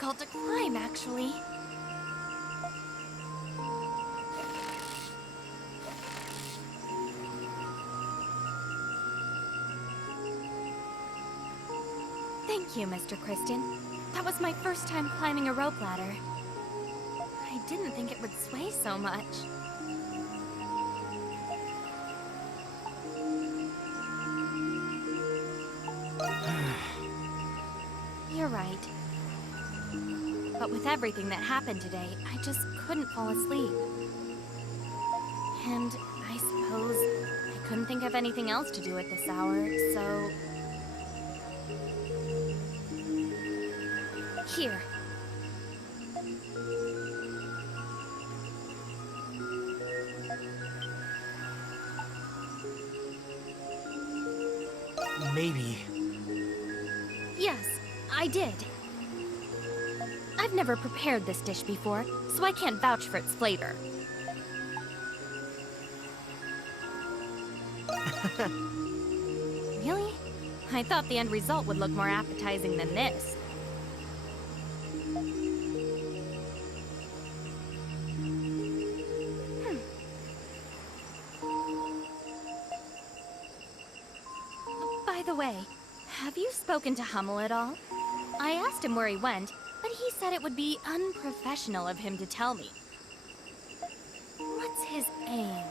difficult to climb, actually. Thank you, Mr. Kristen. That was my first time climbing a rope ladder. I didn't think it would sway so much. You're right. But with everything that happened today, I just couldn't fall asleep. And I suppose I couldn't think of anything else to do at this hour, so... Here. Maybe. Yes, I did. I've never prepared this dish before, so I can't vouch for its flavor. Really? I thought the end result would look more appetizing than this. By the way, have you spoken to Hummel at all? I asked him where he went, but he said it would be unprofessional of him to tell me. What's his aim?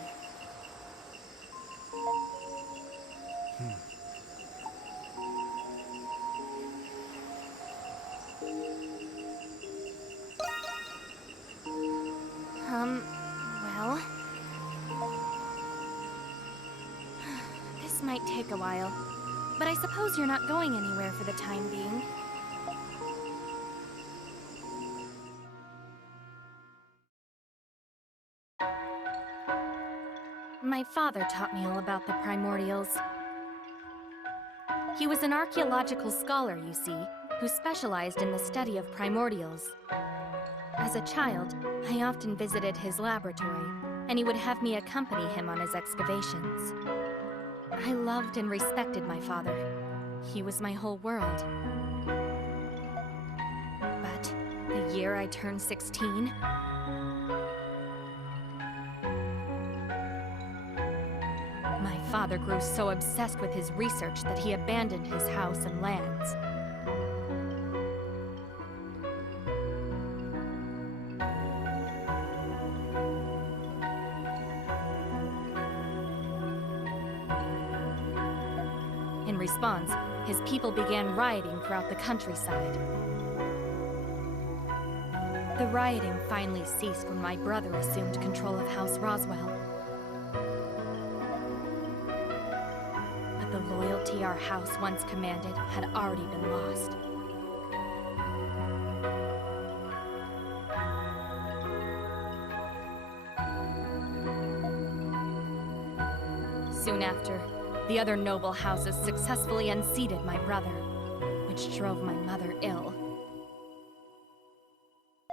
Well... This might take a while, but I suppose you're not going anywhere for the time being. My father taught me all about the primordials. He was an archaeological scholar, you see, who specialized in the study of primordials. As a child, I often visited his laboratory, and he would have me accompany him on his excavations. I loved and respected my father. He was my whole world. But the year I turned 16, my father grew so obsessed with his research that he abandoned his house and lands. In response, his people began rioting throughout the countryside. The rioting finally ceased when my brother assumed control of House Roswell. But the loyalty our house once commanded had already been lost. Soon after, the other noble houses successfully unseated my brother, which drove my mother ill.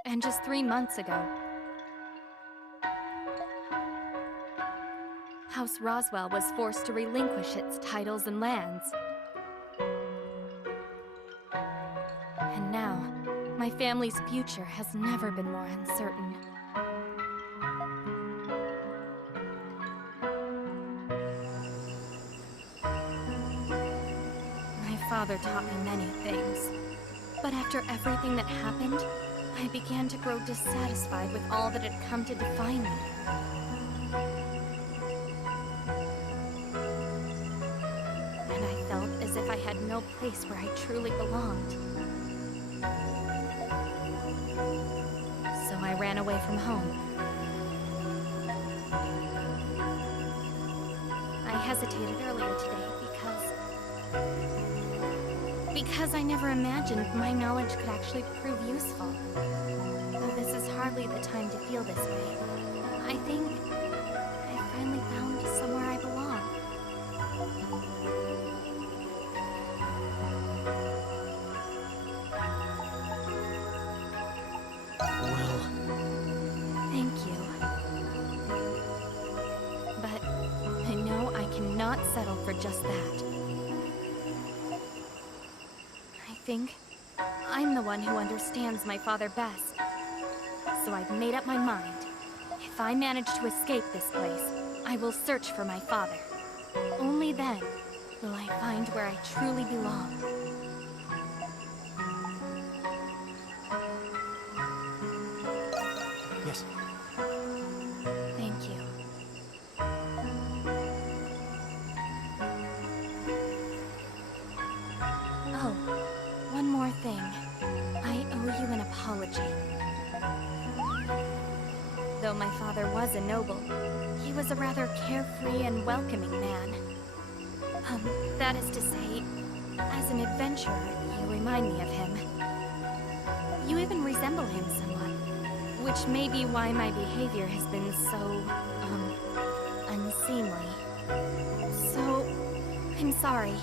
And just 3 months ago, House Roswell was forced to relinquish its titles and lands. And now, my family's future has never been more uncertain. My father taught me many things, but after everything that happened, I began to grow dissatisfied with all that had come to define me. And I felt as if I had no place where I truly belonged. So I ran away from home. I hesitated earlier today because I never imagined my knowledge could actually prove useful. Though this is hardly the time to feel this way. I think I finally found somewhere I belong. Well... Thank you. But I know I cannot settle for just that. I think I'm the one who understands my father best. So I've made up my mind. If I manage to escape this place, I will search for my father. Only then will I find where I truly belong. Yes. Thank you. Oh, one more thing. I owe you an apology. Though my father was a noble, he was a rather carefree and welcoming man. That is to say, as an adventurer, you remind me of him. You even resemble him somewhat, which may be why my behavior has been so, unseemly. So, I'm sorry.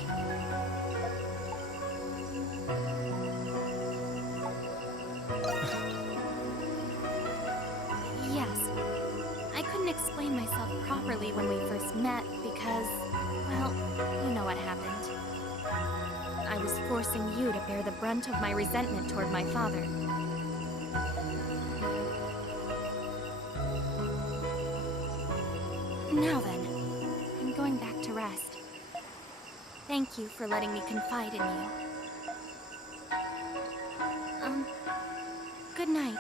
Yes, I couldn't explain myself properly when we first met because, well, you know what happened. I was forcing you to bear the brunt of my resentment toward my father. Now then, I'm going back to rest. Thank you for letting me confide in you. Good night.